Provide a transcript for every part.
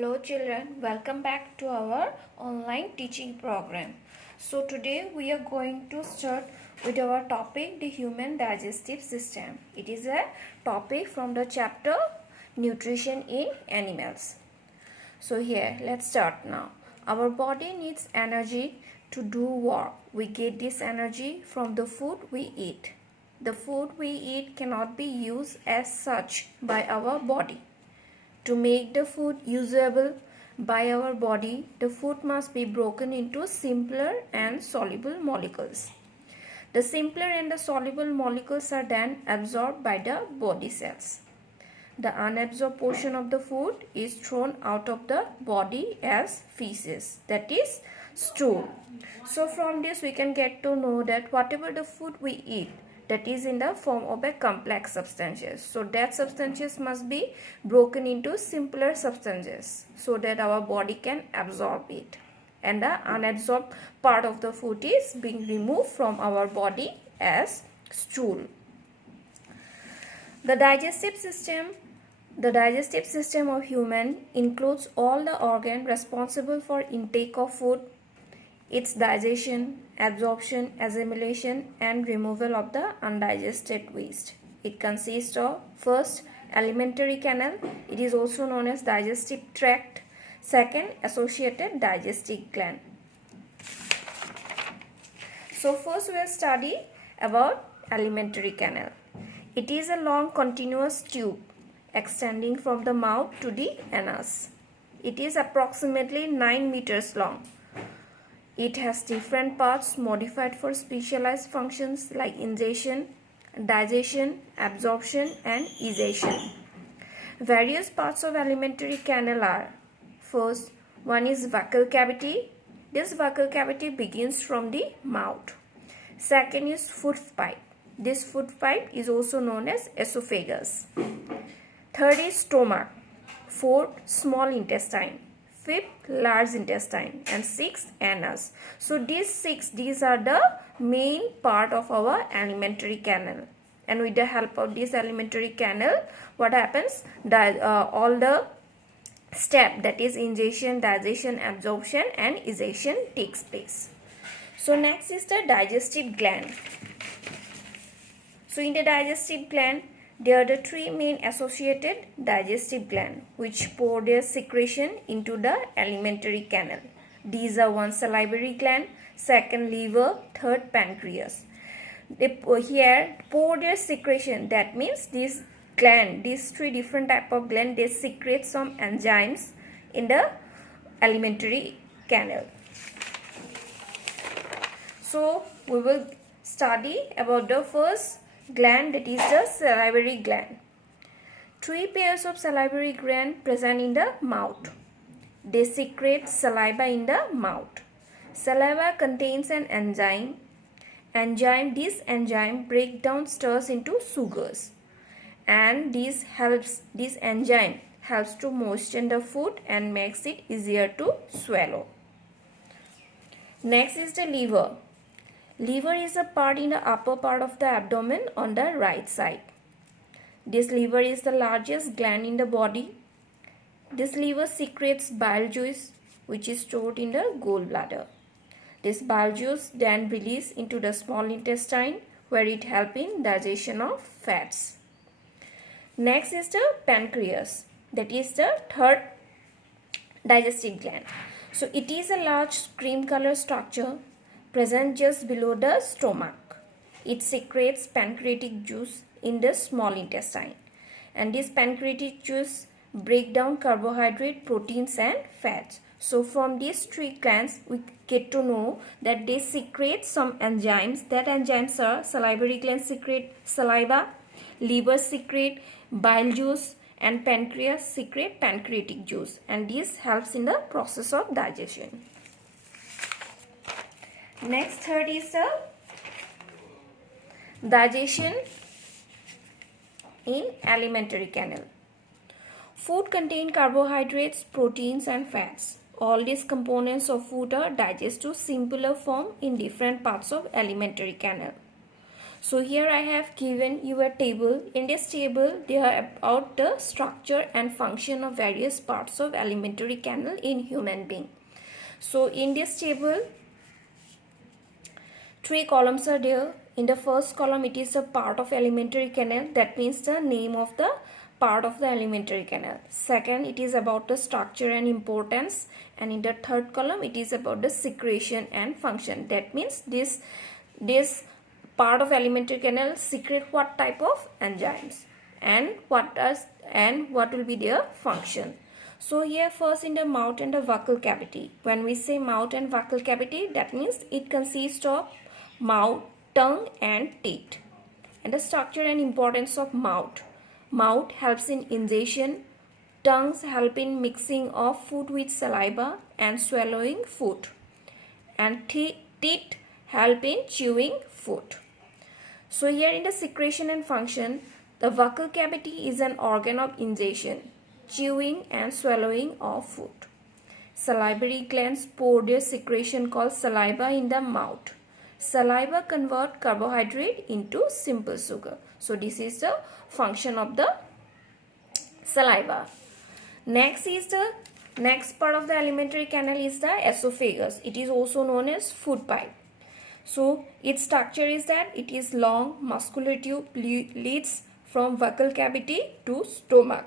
Hello children, welcome back to our online teaching program. So today we are going to start with our topic, the human digestive system. It is a topic from the chapter Nutrition in Animals. So here, let's start now. Our body needs energy to do work. We get this energy from the food we eat. The food we eat cannot be used as such by our body. To make the food usable by our body, the food must be broken into simpler and soluble molecules. The simpler and the soluble molecules are then absorbed by the body cells. The unabsorbed portion of the food is thrown out of the body as feces, that is stool. So from this we can get to know that whatever the food we eat, that is in the form of a complex substances. So that substances must be broken into simpler substances so that our body can absorb it. And the unabsorbed part of the food is being removed from our body as stool. The digestive system of human includes all the organs responsible for intake of food, its digestion, absorption, assimilation and removal of the undigested waste. It consists of first, alimentary canal. It is also known as digestive tract. Second, associated digestive gland. So first we will study about alimentary canal. It is a long continuous tube extending from the mouth to the anus. It is approximately 9 meters long. It has different parts modified for specialized functions like ingestion, digestion, absorption and egestion. Various parts of alimentary canal are: first, one is buccal cavity. This buccal cavity begins from the mouth. Second is food pipe. This food pipe is also known as esophagus. Third is stomach. Fourth, small intestine. Fifth, large intestine, and sixth, anus. So these are the main part of our alimentary canal. And with the help of this alimentary canal, what happens? All the step, that is ingestion, digestion, absorption and egestion takes place. So next is the digestive gland. So in the digestive gland, there are the three main associated digestive glands which pour their secretion into the alimentary canal. These are: one, salivary gland; second, liver; third, pancreas. They here pour their secretion. That means these three different type of gland, they secrete some enzymes in the alimentary canal. So we will study about the first gland, that is the salivary gland. Three pairs of salivary gland present in the mouth. They secrete saliva in the mouth. Saliva contains an enzyme. This enzyme breaks down starch into sugars, and this enzyme helps to moisten the food and makes it easier to swallow. Next is the liver. Liver is a part in the upper part of the abdomen on the right side. This liver is the largest gland in the body. This liver secretes bile juice which is stored in the gallbladder. This bile juice then released into the small intestine where it helps in digestion of fats. Next is the pancreas. That is the third digestive gland. So it is a large cream color structure present just below the stomach. It secretes pancreatic juice in the small intestine, and this pancreatic juice break down carbohydrate, proteins and fats. So from these three glands we get to know that they secrete some enzymes. That enzymes are: salivary gland secrete saliva, liver secrete bile juice and pancreas secrete pancreatic juice, and this helps in the process of digestion. Next, third is the digestion in alimentary canal. Food contains carbohydrates, proteins and fats. All these components of food are digested to simpler form in different parts of alimentary canal. So here I have given you a table. In this table, they are about the structure and function of various parts of alimentary canal in human being. So in this table, 3 columns are there. In the first column, it is a part of alimentary canal. That means the name of the part of the alimentary canal. Second, it is about the structure and importance. And in the third column, it is about the secretion and function. That means this part of alimentary canal secrete what type of enzymes and what will be their function. So here first in the mouth and the buccal cavity. When we say mouth and buccal cavity, that means it consists of mouth, tongue and teeth. And the structure and importance of mouth. Mouth helps in ingestion. Tongues help in mixing of food with saliva and swallowing food. And teeth help in chewing food. So here in the secretion and function, the buccal cavity is an organ of ingestion, chewing and swallowing of food. Salivary glands pour their secretion called saliva in the mouth. Saliva convert carbohydrate into simple sugar. So this is the function of the saliva. Next part of the alimentary canal is the esophagus. It is also known as food pipe. So its structure is that it is long, muscular tube leads from buccal cavity to stomach.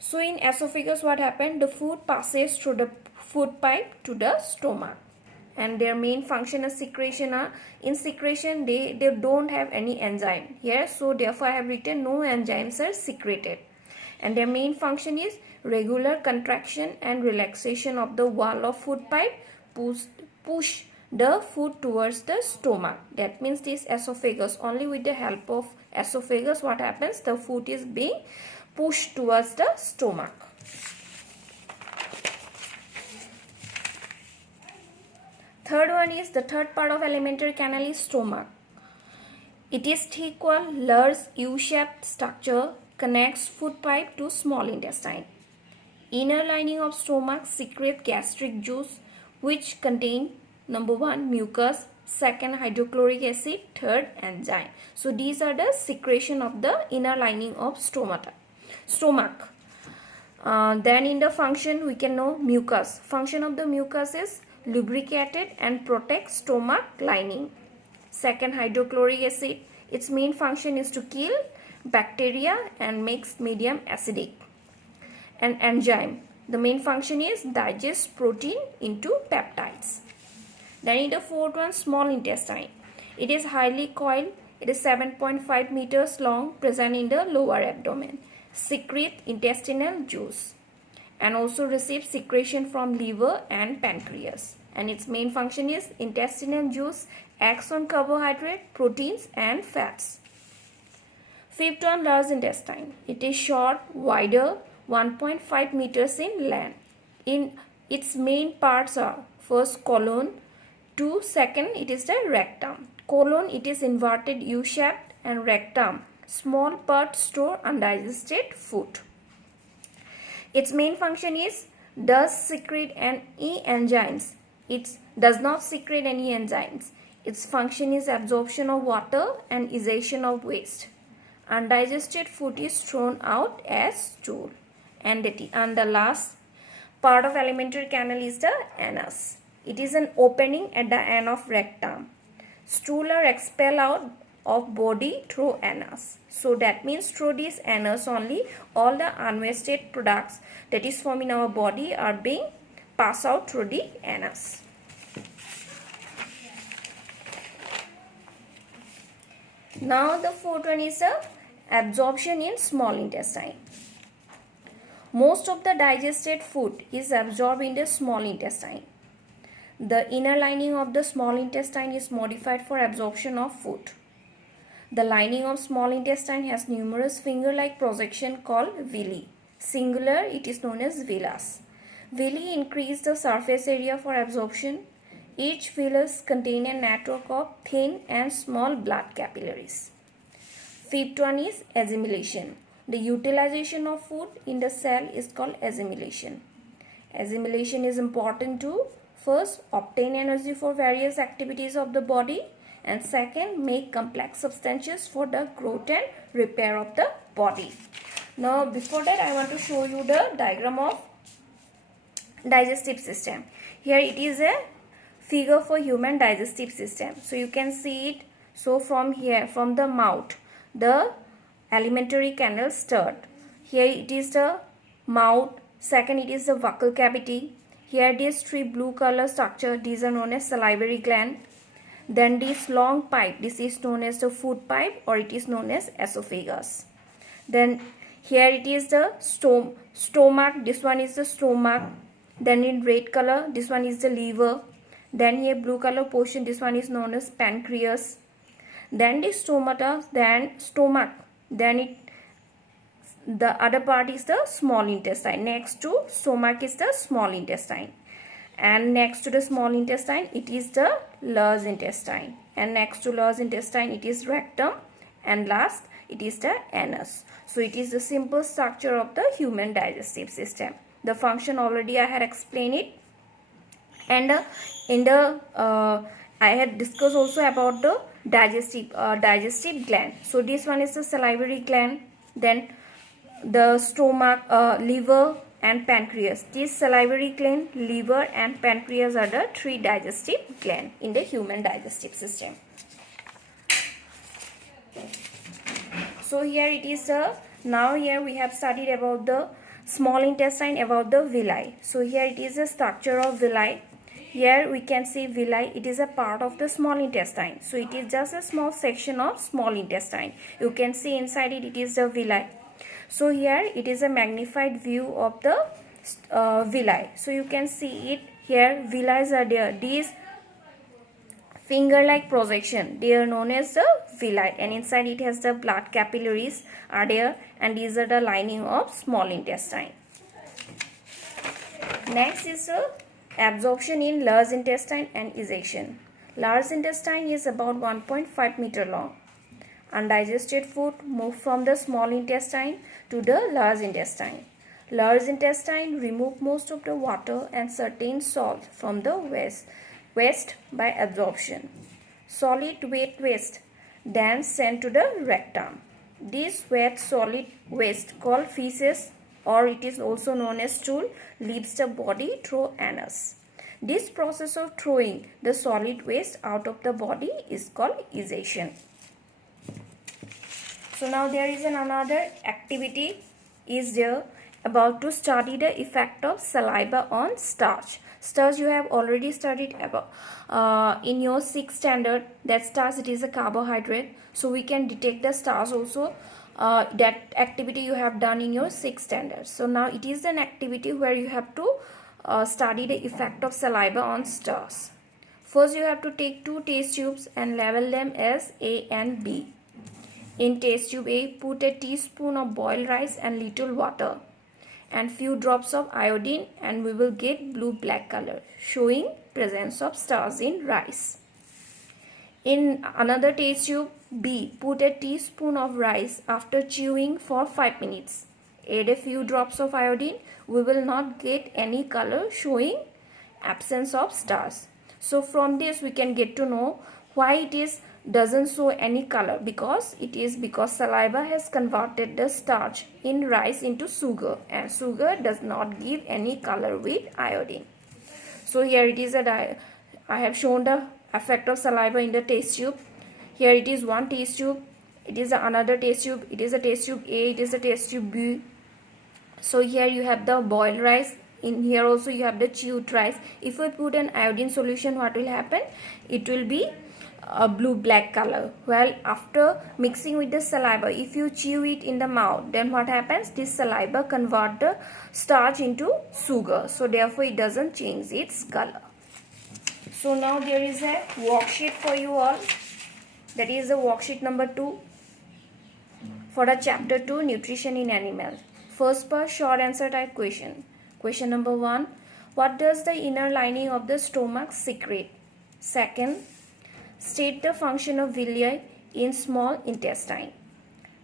So in esophagus what happened? The food passes through the food pipe to the stomach. And their main function is secretion. In secretion they don't have any enzyme here. So therefore I have written no enzymes are secreted. And their main function is regular contraction and relaxation of the wall of food pipe push the food towards the stomach. That means this esophagus, only with the help of esophagus what happens? The food is being pushed towards the stomach. The third part of alimentary canal is stomach. It is thick one, large U-shaped structure connects food pipe to small intestine. Inner lining of stomach secrete gastric juice which contain number 1 mucus, second hydrochloric acid, third enzyme. So these are the secretion of the inner lining of stomach. Then in the function we can know mucus. Function of the mucus is lubricated and protect stomach lining. Second hydrochloric acid. Its main function is to kill bacteria and makes medium acidic. And enzyme. The main function is digest protein into peptides. Then in the fourth one, small intestine. It is highly coiled. It is 7.5 meters long, present in the lower abdomen. Secrete intestinal juice and also receive secretion from liver and pancreas. And its main function is intestinal juice acts on carbohydrate, proteins and fats. Fifth one, large intestine. It is short, wider, 1.5 meters in length. In its main parts are first colon, second it is the rectum. Colon it is inverted U-shaped and rectum small part store undigested food. Its main function is does secrete any enzymes. It does not secrete any enzymes. Its function is absorption of water and ejection of waste. Undigested food is thrown out as stool. And the last part of alimentary canal is the anus. It is an opening at the end of rectum. Stool are expelled out of body through anus. So that means through this anus only all the unwasted products that is formed in our body are being passed out through the anus. Now the fourth one is absorption in small intestine. Most of the digested food is absorbed in the small intestine. The inner lining of the small intestine is modified for absorption of food. The lining of small intestine has numerous finger-like projection called villi. Singular, it is known as villas. Villi increase the surface area for absorption. Each villus contain a network of thin and small blood capillaries. Fifth one is assimilation. The utilization of food in the cell is called assimilation. Assimilation is important to first obtain energy for various activities of the body and second, make complex substances for the growth and repair of the body. Now before that, I want to show you the diagram of digestive system. Here it is a figure for human digestive system. So you can see it. So from here, from the mouth, the alimentary canal start. Here it is the mouth. Second, it is the buccal cavity. Here these three blue color structure, these are known as salivary gland. Then this long pipe, this is known as the food pipe, or it is known as esophagus. Then here it is the stomach, this one is the stomach. Then in red color, this one is the liver. Then here blue color portion, this one is known as pancreas. Then the stomata, then stomach. Then the other part is the small intestine. Next to stomach is the small intestine. And next to the small intestine, it is the large intestine. And next to large intestine, it is rectum. And last, it is the anus. So it is the simple structure of the human digestive system. The function already I had explained it. And I had discussed also about the digestive gland. So this one is the salivary gland. Then the stomach, liver and pancreas. This salivary gland, liver and pancreas are the three digestive glands in the human digestive system. So here it is now here we have studied about the small intestine, about the villi. So here it is the structure of villi. Here we can see villi, it is a part of the small intestine. So it is just a small section of small intestine. You can see inside it, it is the villi. So here it is a magnified view of the villi. So you can see it here, villi are there. These finger-like projection, they are known as the villi, and inside it has the blood capillaries are there, and these are the lining of small intestine. Next is the absorption in large intestine and ejection. Large intestine is about 1.5 meter long. Undigested food move from the small intestine to the large intestine. Large intestine remove most of the water and certain salt from the waste by absorption. Solid wet waste then sent to the rectum. This wet solid waste called feces, or it is also known as stool, leaves the body through anus. This process of throwing the solid waste out of the body is called ejection. So now there is another activity is there about to study the effect of saliva on starch. Starch you have already studied about in your 6th standard. That starch, it is a carbohydrate. So we can detect the starch also. That activity you have done in your 6th standard. So now it is an activity where you have to study the effect of saliva on starch. First you have to take 2 test tubes and label them as A and B. In test tube A, put a teaspoon of boiled rice and little water and few drops of iodine, and we will get blue-black color showing presence of starch in rice. In another test tube B, put a teaspoon of rice after chewing for 5 minutes. Add a few drops of iodine. We will not get any color showing absence of starch. So from this we can get to know why it is doesn't show any color, because saliva has converted the starch in rice into sugar, and sugar does not give any color with iodine. So here it is I have shown the effect of saliva in the test tube. Here it is one test tube, it is another test tube, it is a test tube A, it is a test tube B. So here you have the boiled rice, in here also you have the chewed rice. If we put an iodine solution, what will happen? It will be a blue-black color. Well, after mixing with the saliva, if you chew it in the mouth, then what happens? This saliva convert the starch into sugar, so therefore it doesn't change its color. So now there is a worksheet for you all. That is the worksheet number 2 for the chapter 2, nutrition in animal. First part, short answer type question. Question number 1, what does the inner lining of the stomach secrete? Second, state the function of villi in small intestine.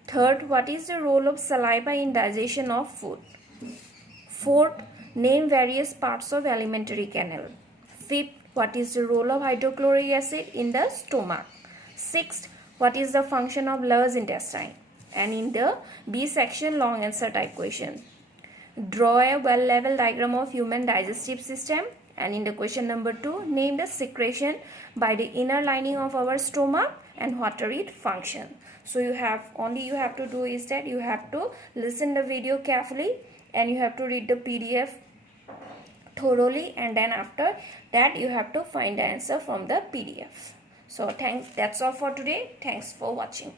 Third, what is the role of saliva in digestion of food? Fourth, name various parts of alimentary canal. Fifth, what is the role of hydrochloric acid in the stomach? Sixth, what is the function of large intestine? And in the B section, long answer type question. Draw a well-level diagram of human digestive system. And in the question number 2, name the secretion by the inner lining of our stomach and what are its function. So you have to do is that you have to listen the video carefully and you have to read the PDF thoroughly, and then after that you have to find the answer from the PDF. So that's all for today. Thanks for watching.